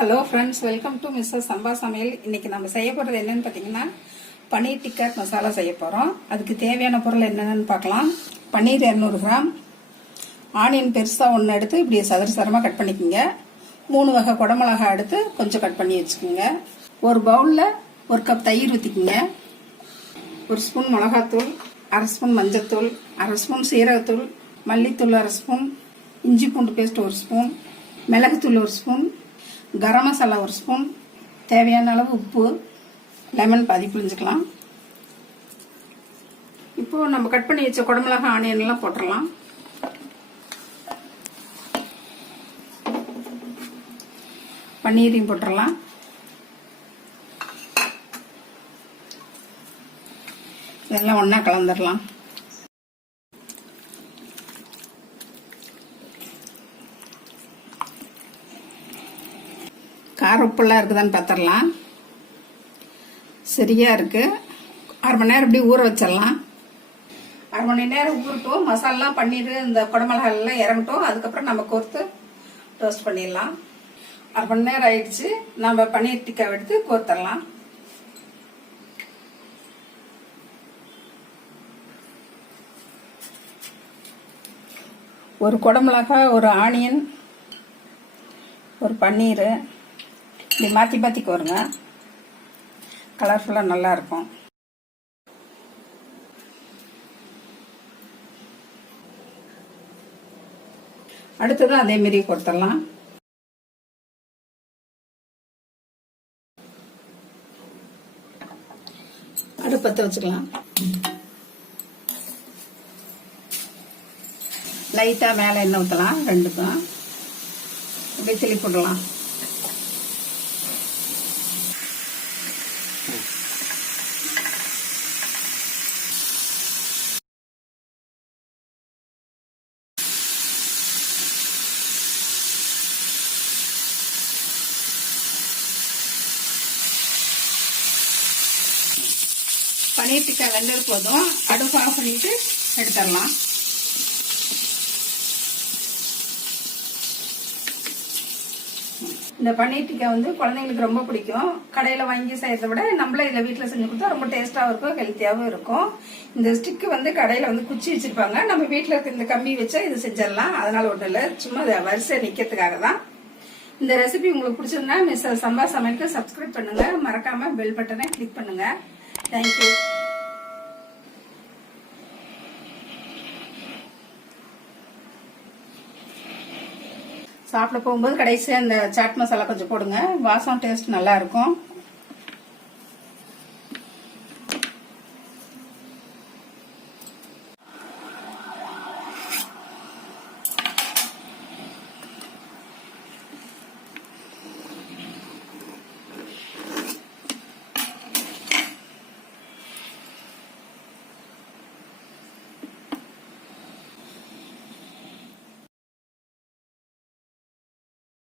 Hello friends, welcome to Mrs Samba சமையல். இன்னைக்கு நம்ம செய்ய போகிறது என்னன்னு பார்த்தீங்கன்னா பனீர் டிக்கா மசாலா செய்ய போகிறோம். அதுக்கு தேவையான பொருள் என்னென்னு பார்க்கலாம். பன்னீர் 200 கிராம், ஆனியன் பெருசாக ஒன்று எடுத்து இப்படி சதுரமாக கட் பண்ணிக்கோங்க. 3 வகை குடமிளகாய் எடுத்து கொஞ்சம் கட் பண்ணி வச்சுக்கோங்க. ஒரு பவுலில் 1 கப் தயிர் ஊற்றிக்கோங்க. 1 ஸ்பூன் மிளகாத்தூள், 1/2 ஸ்பூன் மஞ்சத்தூள், 1/2 ஸ்பூன் சீரகத்தூள், மல்லித்தூள் 1/2 ஸ்பூன், இஞ்சி பூண்டு பேஸ்ட் 1 ஸ்பூன், மிளகுத்தூள் 1 ஸ்பூன், கரம் மசாலா 1 ஸ்பூன், தேவையான அளவு உப்பு, லெமன் பாதி புளிஞ்சுக்கலாம். இப்போ நம்ம கட் பண்ணி வச்ச குடமிளகாய் ஆனியன் எல்லாம் போட்டுடலாம். பன்னீரையும் போட்டுடலாம். இதெல்லாம் ஒண்ணா கலந்துடலாம். கார உப்புலாம் இருக்குதான்னு பார்த்துடலாம். சரியா இருக்கு. 1/2 மணி நேரம் இப்படி ஊற வச்சிடலாம். 1/2 மணி நேரம் ஊறட்டும். மசாலா பன்னீர் இந்த குடமிளகாய் எல்லாம் இறங்கட்டும். அதுக்கப்புறம் நம்ம கோர்த்து டோஸ்ட் பண்ணிடலாம். 1/2 மணி நேரம் ஆயிடுச்சு. நம்ம பன்னீர் டிக்கா எடுத்து கோர்த்தரலாம். ஒரு குடமிளகாய், ஒரு ஆனியன், ஒரு பன்னீர் இப்படி மாற்றி மாற்றி கோருங்க. கலர்ஃபுல்லாக நல்லா இருக்கும். அடுத்ததும் அதே மாரி கொடுத்துடலாம். அடுப்பத்தை வச்சுக்கலாம். லைட்டா மேலே எண்ணெய் ஊற்றலாம். 2க்கும் அப்படியே சில்லி போடலாம். பனீர் டிக்கா வெந்தது போதும். அடுப்பு ஆஃப் பண்ணிட்டு எடுத்துடலாம். இந்த பனீர் டிக்கா குழந்தைங்களுக்கு ரொம்ப பிடிக்கும். கடையில வாங்கி செய்யறதை விட நம்மள இதை வீட்டில் செஞ்சு கொடுத்தா ரொம்ப டேஸ்டாவும் இருக்கும், ஹெல்த்தியாவும் இருக்கும். இந்த ஸ்டிக்கு கடையில குச்சி வச்சிருப்பாங்க. நம்ம வீட்டில் இருக்க இந்த கம்பி வச்சா இது செஞ்சிடலாம். அதனால ஒன்றும் இல்லை, சும்மா வரிசை நிக்கிறதுக்காக தான். இந்த ரெசிபி உங்களுக்கு பிடிச்சிருந்தா மிஸ்ஸஸ் சம்பா சமையலுக்கு சப்ஸ்கிரைப் பண்ணுங்க. மறக்காம பெல் பட்டனை கிளிக் பண்ணுங்க. தேங்க்யூ. சாப்பிட போகும்போது கடைசியாக இந்த சாட் மசாலா கொஞ்சம் போடுங்க. வாசம் டேஸ்ட் நல்லா இருக்கும்.